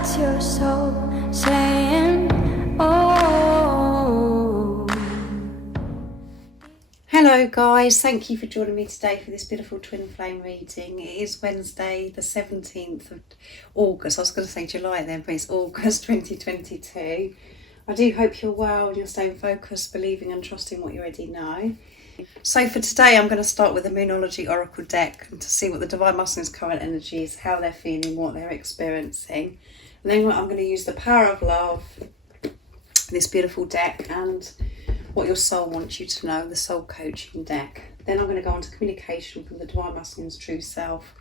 That's your soul saying, oh. Hello guys, thank you for joining me today for this beautiful twin flame reading. It is Wednesday the 17th of August. I was going to say July then, but it's August 2022. I do hope you're well and you're staying focused, believing and trusting what you already know. So for today I'm going to start with the Moonology Oracle deck and to see what the Divine Masculine's current energy is, how they're feeling, what they're experiencing. And then I'm going to use the Power of Love, this beautiful deck, and what your soul wants you to know, the soul coaching deck. Then I'm going to go on to communication from the Divine Masculine's true self,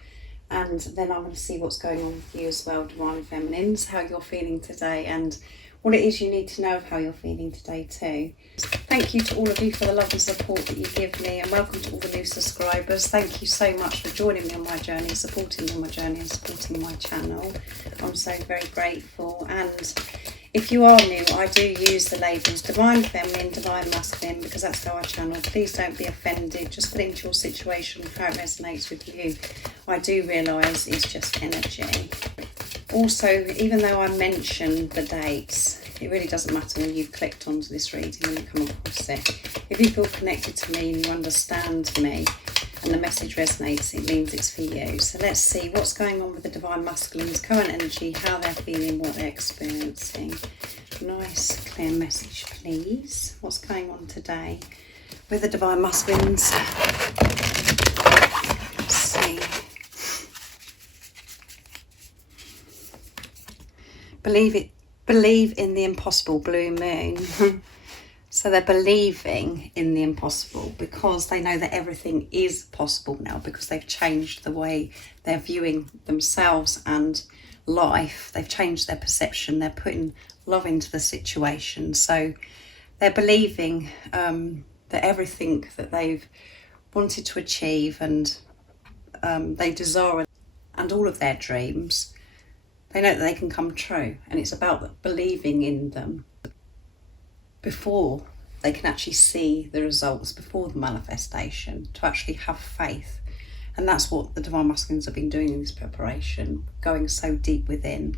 and then I'm going to see what's going on with you as well, Divine Feminines, how you're feeling today and what it is you need to know of how you're feeling today too. Thank you to all of you for the love and support that you give me, and welcome to all the new subscribers. Thank you so much for joining me on my journey, supporting me on my journey and supporting my channel. I'm so very grateful. And if you are new, I do use the labels Divine Feminine, Divine Masculine, because that's how I channel. Please don't be offended. Just put it into your situation, how it resonates with you. I do realise it's just energy. Also, even though I mention the dates, it really doesn't matter when you've clicked onto this reading and you come across it. If you feel connected to me and you understand me and the message resonates, it means it's for you. So let's see what's going on with the Divine Masculine's current energy, how they're feeling, what they're experiencing. Nice, clear message, please. What's going on today with the Divine Masculines? Let's see. Believe in the impossible, blue moon. So they're believing in the impossible because they know that everything is possible now, because they've changed the way they're viewing themselves and life. They've changed their perception. They're putting love into the situation. So they're believing that everything that they've wanted to achieve and they desire, and all of their dreams, they know that they can come true. And it's about believing in them before they can actually see the results, before the manifestation, to actually have faith. And that's what the Divine Masculines have been doing in this preparation, going so deep within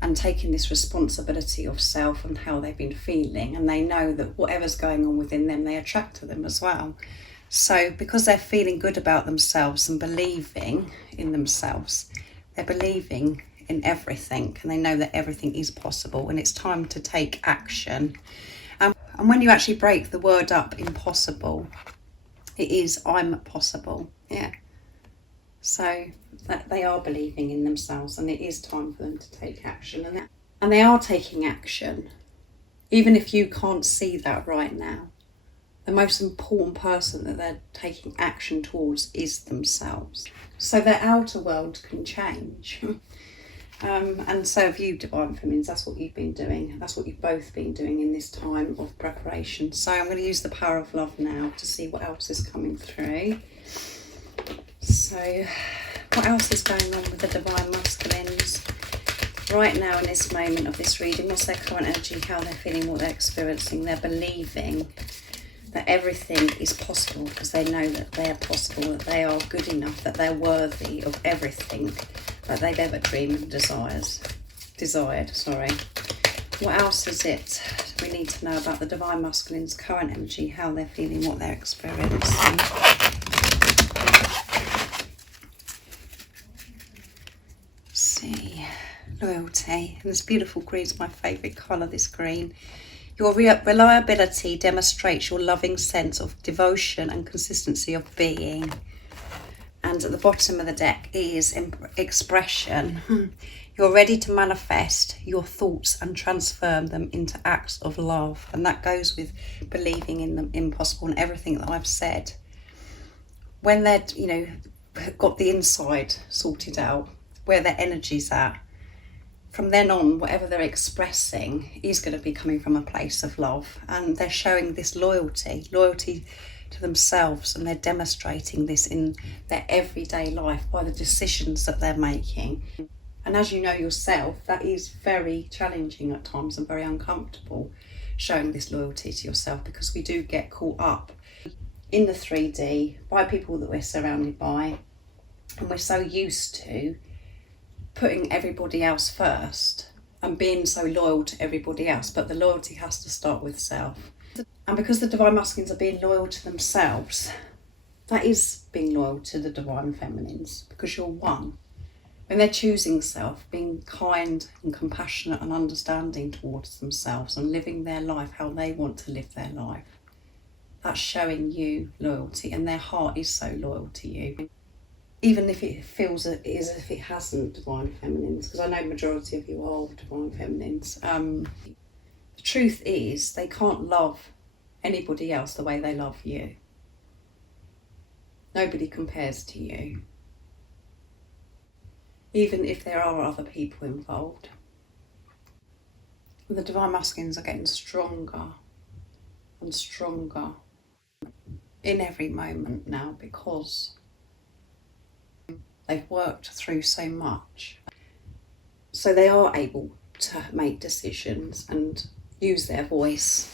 and taking this responsibility of self and how they've been feeling. And they know that whatever's going on within them, they attract to them as well. So because they're feeling good about themselves and believing in themselves, they're believing in everything, and they know that everything is possible, and it's time to take action. And when you actually break the word up, impossible, it is I'm possible. Yeah. So that they are believing in themselves, and it is time for them to take action, and they are taking action, even if you can't see that right now. The most important person that they're taking action towards is themselves. So their outer world can change. And so have you, Divine Feminines. That's what you've been doing. That's what you've both been doing in this time of preparation. So I'm going to use the Power of Love now to see what else is coming through. So what else is going on with the Divine Masculines right now in this moment of this reading? What's their current energy, how they're feeling, what they're experiencing? They're believing that everything is possible because they know that they are possible, that they are good enough, that they're worthy of everything that they've ever dreamed and desired. What else is it we need to know about the Divine Masculine's current energy, how they're feeling, what they're experiencing? Let's see, loyalty. And this beautiful green is my favourite colour, this green. Your reliability demonstrates your loving sense of devotion and consistency of being. And at the bottom of the deck is expression. You're ready to manifest your thoughts and transform them into acts of love. And that goes with believing in the impossible and everything that I've said. When they're, got the inside sorted out, where their energy's at, from then on, whatever they're expressing is going to be coming from a place of love. And they're showing this loyalty to themselves, and they're demonstrating this in their everyday life by the decisions that they're making. And as you know yourself, that is very challenging at times and very uncomfortable, showing this loyalty to yourself, because we do get caught up in the 3D by people that we're surrounded by, and we're so used to putting everybody else first and being so loyal to everybody else, but the loyalty has to start with self. And because the Divine Masculines are being loyal to themselves, that is being loyal to the Divine Feminines, because you're one. When they're choosing self, being kind and compassionate and understanding towards themselves and living their life how they want to live their life, that's showing you loyalty, and their heart is so loyal to you. Even if it feels as if it hasn't Divine Feminines, because I know majority of you are Divine Feminines. The truth is they can't love anybody else the way they love you. Nobody compares to you, even if there are other people involved. The Divine Masculines are getting stronger and stronger in every moment now, because they've worked through so much. So they are able to make decisions and use their voice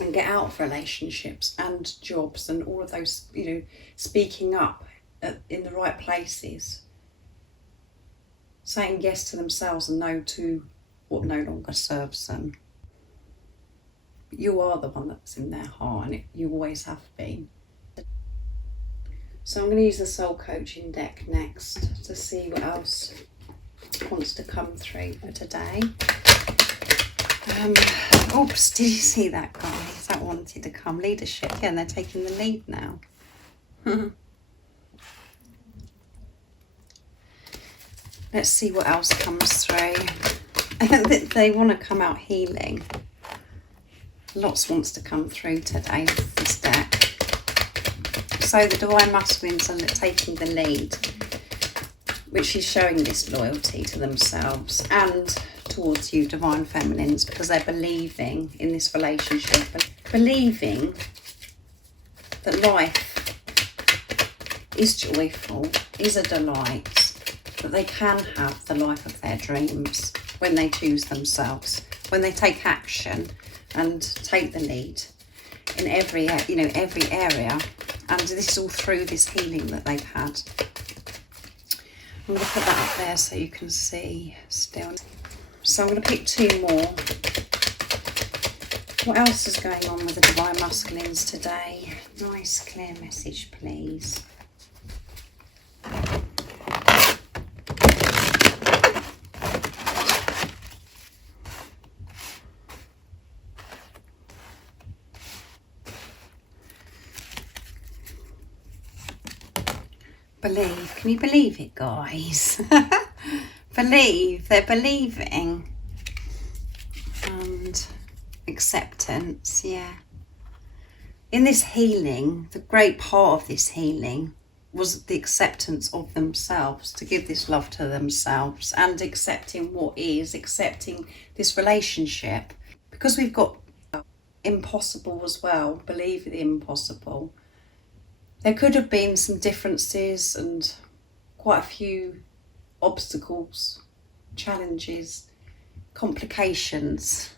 and get out of relationships and jobs and all of those, speaking up in the right places, saying yes to themselves and no to what no longer serves them. You are the one that's in their heart, and you always have been. So I'm going to use the Soul Coaching deck next to see what else wants to come through for today. Oops, did you see that, guys? That wanted to come. Leadership. Yeah, and they're taking the lead now. Let's see what else comes through. They want to come out healing. Lots wants to come through today with this deck. So the Divine Masculines are taking the lead, which is showing this loyalty to themselves and towards you, Divine Feminines, because they're believing in this relationship, believing that life is joyful, is a delight, that they can have the life of their dreams when they choose themselves, when they take action and take the lead in every area. And this is all through this healing that they've had. I'm going to put that up there so you can see still. So I'm going to pick two more. What else is going on with the Divine Masculines today? Nice clear message, please. Believe. Can you believe it, guys? Believe. They're believing. And acceptance, yeah. In this healing, the great part of this healing was the acceptance of themselves, to give this love to themselves and accepting what is, accepting this relationship. Because we've got impossible as well, believe the impossible. There could have been some differences and quite a few obstacles, challenges, complications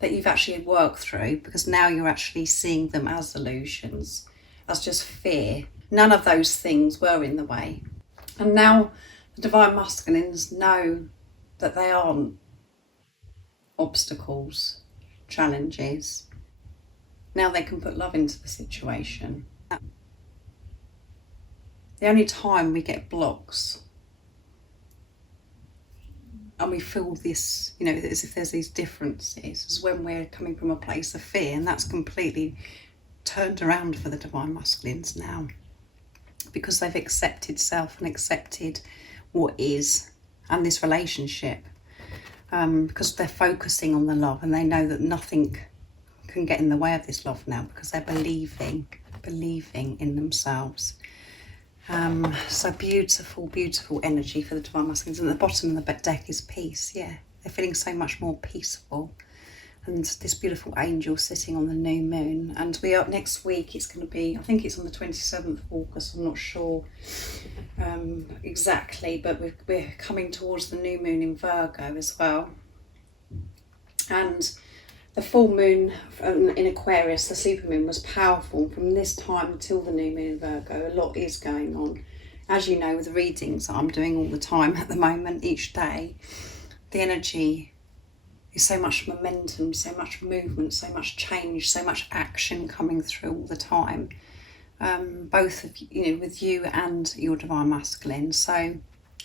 that you've actually worked through, because now you're actually seeing them as illusions, as just fear. None of those things were in the way. And now the Divine Masculines know that they aren't obstacles, challenges. Now they can put love into the situation. The only time we get blocks and we feel this, as if there's these differences, is when we're coming from a place of fear, and that's completely turned around for the Divine Masculines now, because they've accepted self and accepted what is and this relationship, because they're focusing on the love, and they know that nothing can get in the way of this love now, because they're believing in themselves. So beautiful, beautiful energy for the Divine Masculines. And at the bottom of the deck is peace. Yeah, they're feeling so much more peaceful. And this beautiful angel sitting on the new moon. And we are next week. It's going to be, I think it's on the 27th of August. I'm not sure exactly, but we're coming towards the new moon in Virgo as well. And the full moon in Aquarius, the super moon, was powerful from this time until the new moon in Virgo. A lot is going on. as you know, with the readings that I'm doing all the time at the moment, each day, the energy is so much momentum, so much movement, so much change, so much action coming through all the time. Both of you know, with you and your divine masculine. So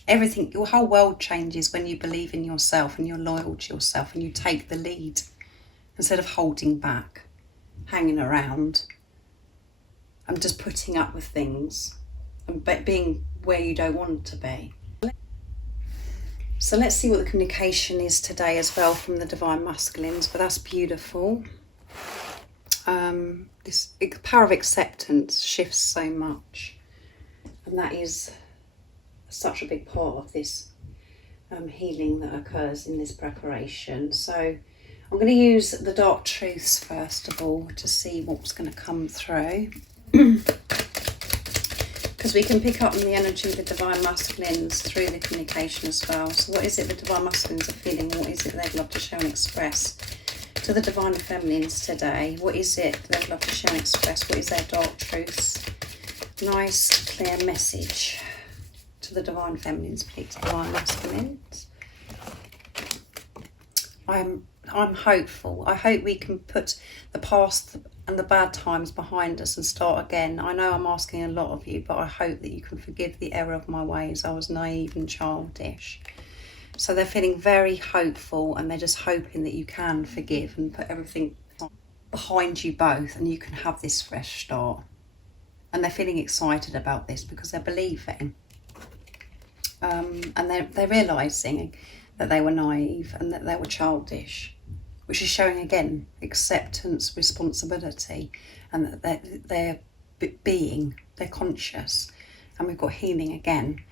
everything, your whole world changes when you believe in yourself and you're loyal to yourself and you take the lead instead of holding back, hanging around and just putting up with things and being where you don't want to be. So let's see what the communication is today as well from the divine masculines, but that's beautiful. This power of acceptance shifts so much, and that is such a big part of this healing that occurs in this preparation. So I'm going to use the dark truths first of all to see what's going to come through. Because we can pick up on the energy of the divine masculines through the communication as well. So what is it the divine masculines are feeling? What is it they'd love to share and express to the divine feminines today? What is it they'd love to share and express? What is their dark truths? Nice, clear message to the divine feminines, please, divine masculines. I'm hopeful. I hope we can put the past and the bad times behind us and start again. I know I'm asking a lot of you, but I hope that you can forgive the error of my ways. I was naive and childish. So they're feeling very hopeful, and they're just hoping that you can forgive and put everything behind you both, and you can have this fresh start. And they're feeling excited about this because they're believing. And they're realising that they were naive and that they were childish, which is showing again acceptance, responsibility, and that they're conscious. And we've got healing again.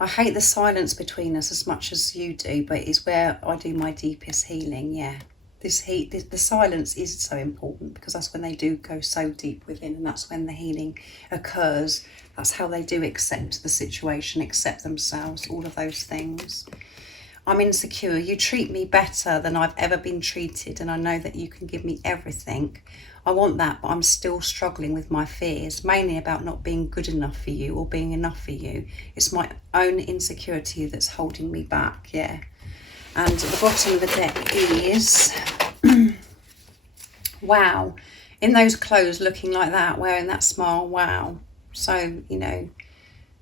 I hate the silence between us as much as you do, but it's where I do my deepest healing. Yeah, the silence is so important, because that's when they do go so deep within, and that's when the healing occurs. That's how they do accept the situation, accept themselves, all of those things. I'm insecure. You treat me better than I've ever been treated, and I know that you can give me everything. I want that, but I'm still struggling with my fears, mainly about not being good enough for you or being enough for you. It's my own insecurity that's holding me back, yeah. And at the bottom of the deck is, wow, in those clothes looking like that, wearing that smile, wow. So, you know,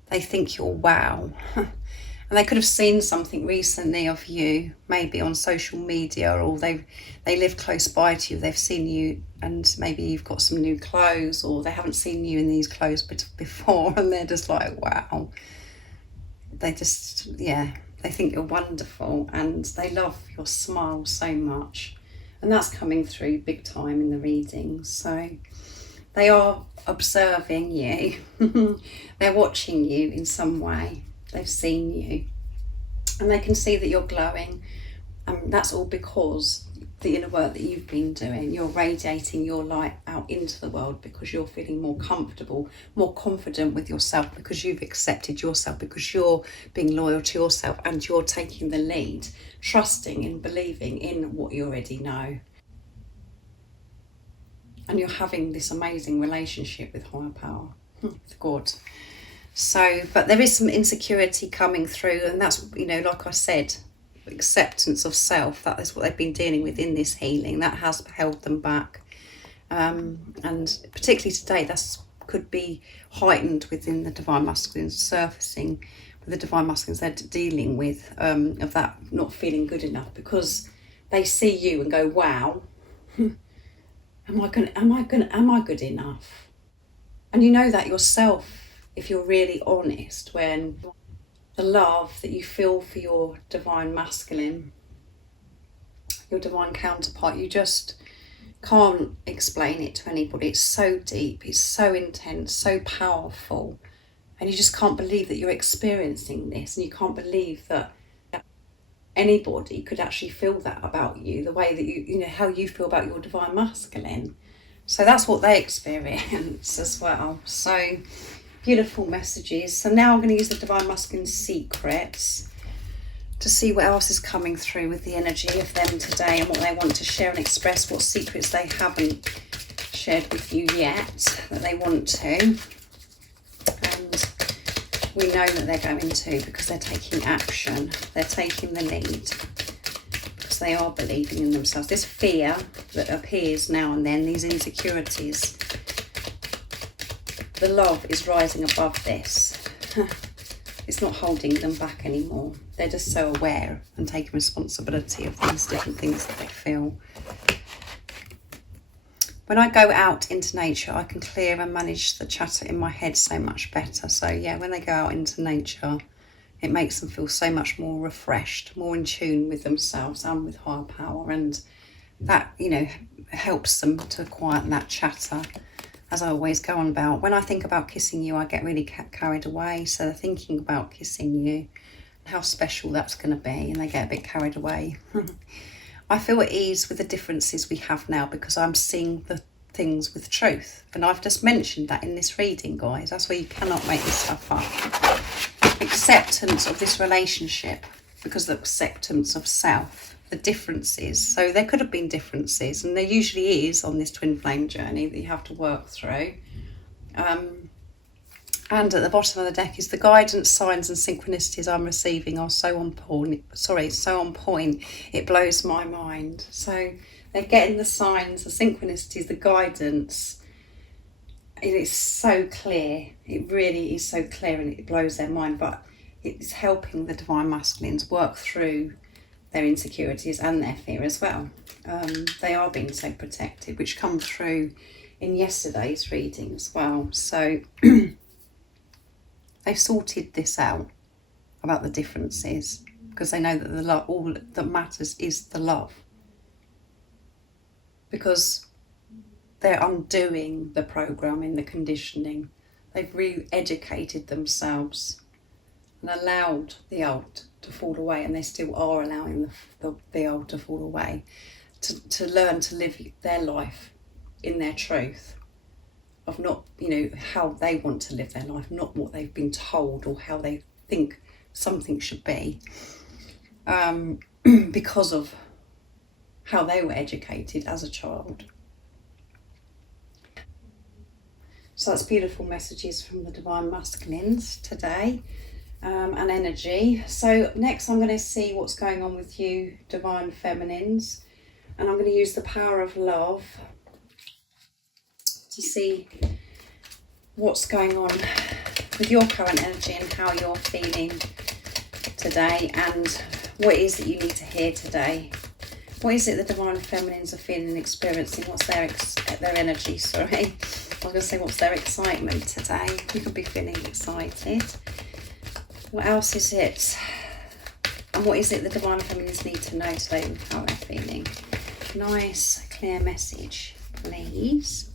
they think you're wow. And they could have seen something recently of you, maybe on social media, or they live close by to you. They've seen you, and maybe you've got some new clothes, or they haven't seen you in these clothes before, and they're just like, wow. They just, yeah, they think you're wonderful, and they love your smile so much. And that's coming through big time in the readings. So they are observing you. They're watching you in some way. They've seen you, and they can see that you're glowing, and that's all because the inner work that you've been doing. You're radiating your light out into the world because you're feeling more comfortable, more confident with yourself, because you've accepted yourself, because you're being loyal to yourself, and you're taking the lead, trusting and believing in what you already know. And you're having this amazing relationship with higher power, with God. So, but there is some insecurity coming through, and that's, you know, like I said, acceptance of self. That is what they've been dealing with in this healing. That has held them back, and particularly today, that could be heightened within the divine masculine, surfacing with the divine masculines they're dealing with, of that not feeling good enough, because they see you and go, wow, am I good enough? And you know that yourself, if you're really honest, when the love that you feel for your divine masculine, your divine counterpart, you just can't explain it to anybody. It's so deep, it's so intense, so powerful, and you just can't believe that you're experiencing this, and you can't believe that anybody could actually feel that about you, the way that you know, how you feel about your divine masculine. So that's what they experience as well. So beautiful messages. So now I'm going to use the divine masculine secrets to see what else is coming through with the energy of them today, and what they want to share and express, what secrets they haven't shared with you yet that they want to. And we know that they're going to, because they're taking action, they're taking the lead, because they are believing in themselves. This fear that appears now and then, these insecurities, the love is rising above this. It's not holding them back anymore. They're just so aware and taking responsibility of these different things that they feel. When I go out into nature, I can clear and manage the chatter in my head so much better. So yeah, when they go out into nature, it makes them feel so much more refreshed, more in tune with themselves and with higher power. And that, you know, helps them to quieten that chatter, as I always go on about. When I think about kissing you, I get really carried away. So they're thinking about kissing you, how special that's going to be, and they get a bit carried away. I feel at ease with the differences we have now because I'm seeing the things with truth. And I've just mentioned that in this reading, guys. That's where you cannot make this stuff up. Acceptance of this relationship because of acceptance of self, the differences. So there could have been differences, and there usually is on this twin flame journey that you have to work through. And at the bottom of the deck is the guidance, signs and synchronicities I'm receiving are so on point. So on point. It blows my mind. So they're getting the signs, the synchronicities, the guidance. It is so clear. It really is so clear, and it blows their mind. But it's helping the divine masculines work through their insecurities and their fear as well. They are being so protected, which come through in yesterday's reading as well. So they've sorted this out about the differences because they know that the love, all that matters is the love. Because they're undoing the programming, the conditioning. They've re-educated themselves and allowed the old to fall away, and they still are allowing the old to fall away, to learn to live their life in their truth. Of not, you know, how they want to live their life, not what they've been told or how they think something should be, because of how they were educated as a child. So that's beautiful messages from the divine masculines today, and energy. So next I'm going to see what's going on with you, divine feminines, and I'm going to use the power of love to see what's going on with your current energy and how you're feeling today, and what is it you need to hear today. What is it the divine feminines are feeling and experiencing? What's their energy, sorry. I was going to say, what's their excitement today? You could be feeling excited. What else is it? And what is it the divine feminines need to know today with how they're feeling? Nice, clear message, please.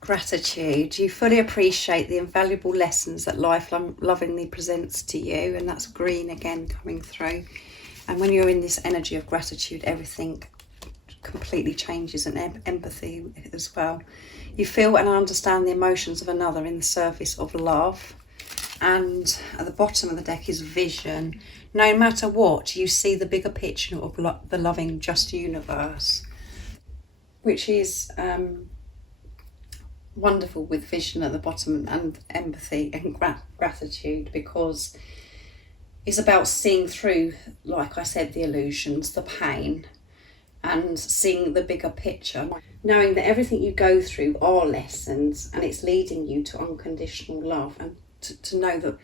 Gratitude. You fully appreciate the invaluable lessons that life lovingly presents to you, and that's green again coming through. And when you're in this energy of gratitude, everything completely changes, and empathy as well. You feel and understand the emotions of another in the service of love. And at the bottom of the deck is vision. No matter what, you see the bigger picture of the loving, just universe, which is wonderful with vision at the bottom, and empathy and gratitude, because it's about seeing through, like I said, the illusions, the pain, and seeing the bigger picture, knowing that everything you go through are lessons, and it's leading you to unconditional love, and to know that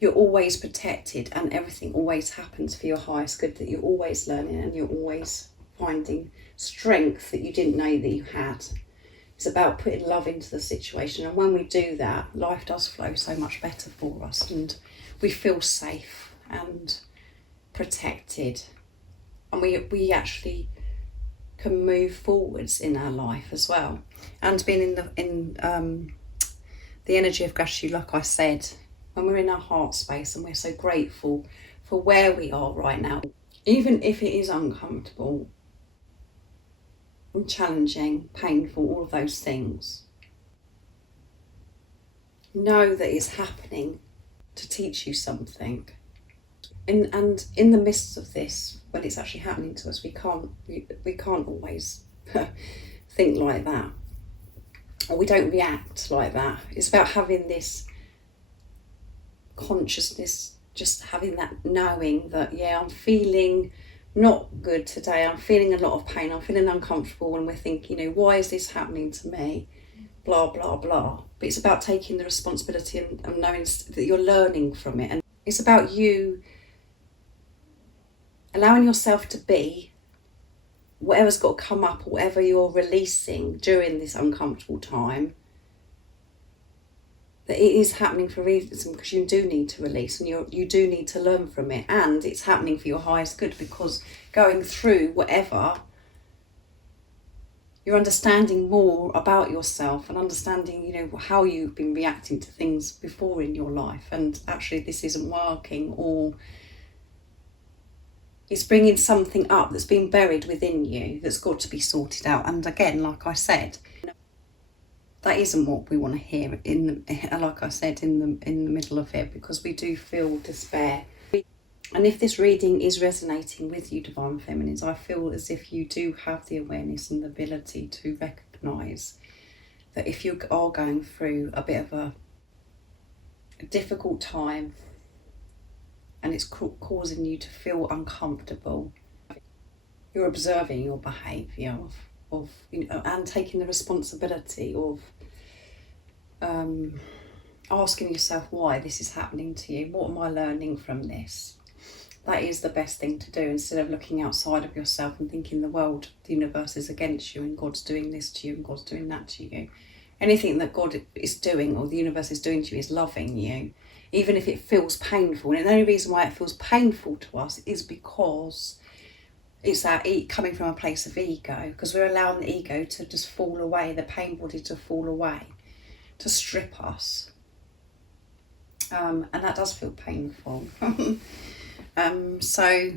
you're always protected and everything always happens for your highest good, that you're always learning and you're always finding strength that you didn't know that you had. It's about putting love into the situation, and when we do that, life does flow so much better for us, and we feel safe and protected, and we actually can move forwards in our life as well. And being in the energy of gratitude, like I said, when we're in our heart space and we're so grateful for where we are right now, even if it is uncomfortable and challenging, painful, all of those things, know that it's happening to teach you something. And in the midst of this, when it's actually happening to us, we can't always think like that, or we don't react like that. It's about having this consciousness, just having that knowing that, yeah, I'm feeling not good today, I'm feeling a lot of pain, I'm feeling uncomfortable, and we're thinking, why is this happening to me? Blah, blah, blah. But it's about taking the responsibility and knowing that you're learning from it. And it's about you allowing yourself to be whatever's got to come up, or whatever you're releasing during this uncomfortable time, that it is happening for a reason, because you do need to release, and you do need to learn from it, and it's happening for your highest good, because going through whatever, you're understanding more about yourself and understanding, how you've been reacting to things before in your life, and actually this isn't working, or it's bringing something up that's been buried within you that's got to be sorted out. And again, like I said, that isn't what we want to hear like I said, in the middle of it, because we do feel despair. And if this reading is resonating with you, Divine Feminines, I feel as if you do have the awareness and the ability to recognise that if you are going through a bit of a difficult time and it's causing you to feel uncomfortable, you're observing your behaviour of and taking the responsibility of asking yourself why this is happening to you. What am I learning from this? That is the best thing to do, instead of looking outside of yourself and thinking the world, the universe is against you, and God's doing this to you and God's doing that to you. Anything that God is doing, or the universe is doing to you, is loving you, even if it feels painful. And the only reason why it feels painful to us is because it's that coming from a place of ego, because we're allowing the ego to just fall away, the pain body to fall away, to strip us. And that does feel painful. So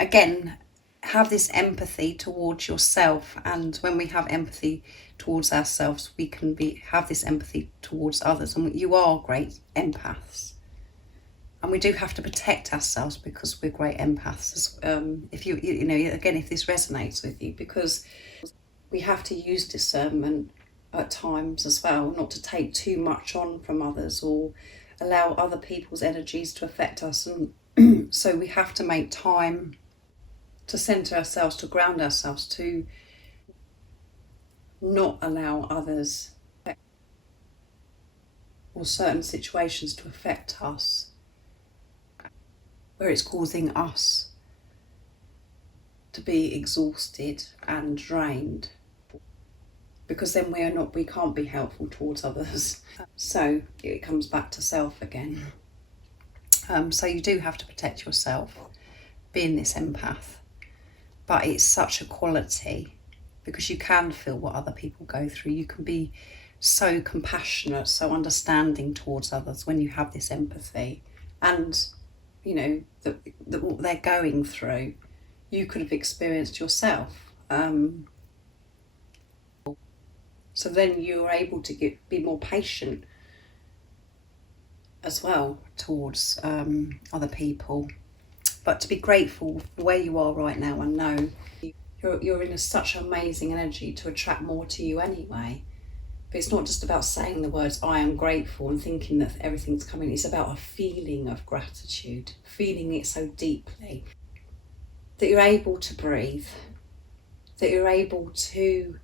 again, have this empathy towards yourself, and when we have empathy towards ourselves, we can have this empathy towards others. And you are great empaths, and we do have to protect ourselves because we're great empaths. If if this resonates with you, because we have to use discernment at times as well, not to take too much on from others or allow other people's energies to affect us. And so we have to make time to centre ourselves, to ground ourselves, to not allow others or certain situations to affect us where it's causing us to be exhausted and drained, because then we can't be helpful towards others. So it comes back to self again. So you do have to protect yourself, being this empath, but it's such a quality, because you can feel what other people go through. You can be so compassionate, so understanding towards others when you have this empathy, and what they're going through, you could have experienced yourself. So then you're able to be more patient as well towards other people, but to be grateful for where you are right now, and know you're in such amazing energy to attract more to you anyway. But it's not just about saying the words I am grateful and thinking that everything's coming. It's about a feeling of gratitude, feeling it so deeply that you're able to breathe, that you're able to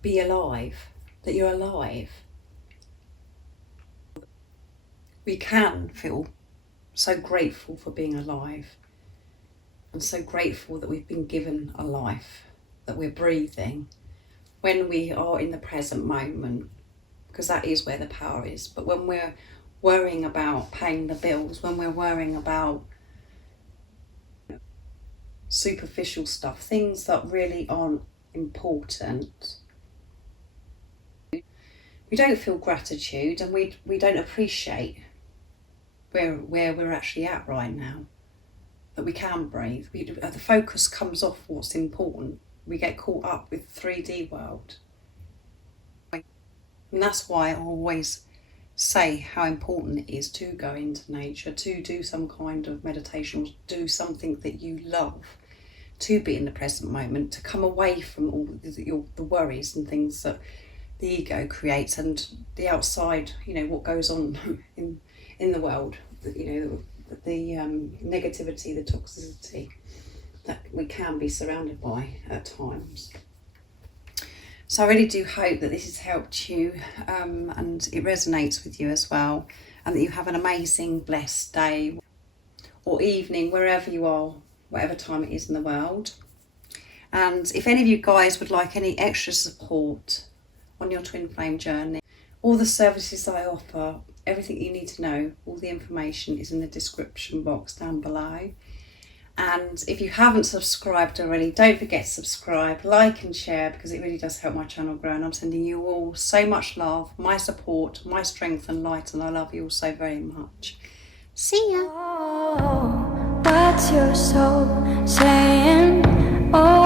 be alive, that you're alive. We can feel so grateful for being alive, and so grateful that we've been given a life, that we're breathing, when we are in the present moment, because that is where the power is. But when we're worrying about paying the bills, when we're worrying about superficial stuff, things that really aren't important, we don't feel gratitude, and we don't appreciate where we're actually at right now, that we can breathe. The focus comes off what's important. We get caught up with 3D world. And that's why I always say how important it is to go into nature, to do some kind of meditation, or do something that you love, to be in the present moment, to come away from all the worries and things that the ego creates and the outside, what goes on in the world, the negativity, the toxicity that we can be surrounded by at times. So I really do hope that this has helped you and it resonates with you as well, and that you have an amazing, blessed day or evening, wherever you are, whatever time it is in the world. And if any of you guys would like any extra support on your twin flame journey, all the services I offer, everything you need to know, all the information is in the description box down below. And if you haven't subscribed already, don't forget to subscribe, like and share, because it really does help my channel grow. And I'm sending you all so much love, my support, my strength and light, and I love you all so very much. See ya. Oh, what's your soul saying? Oh.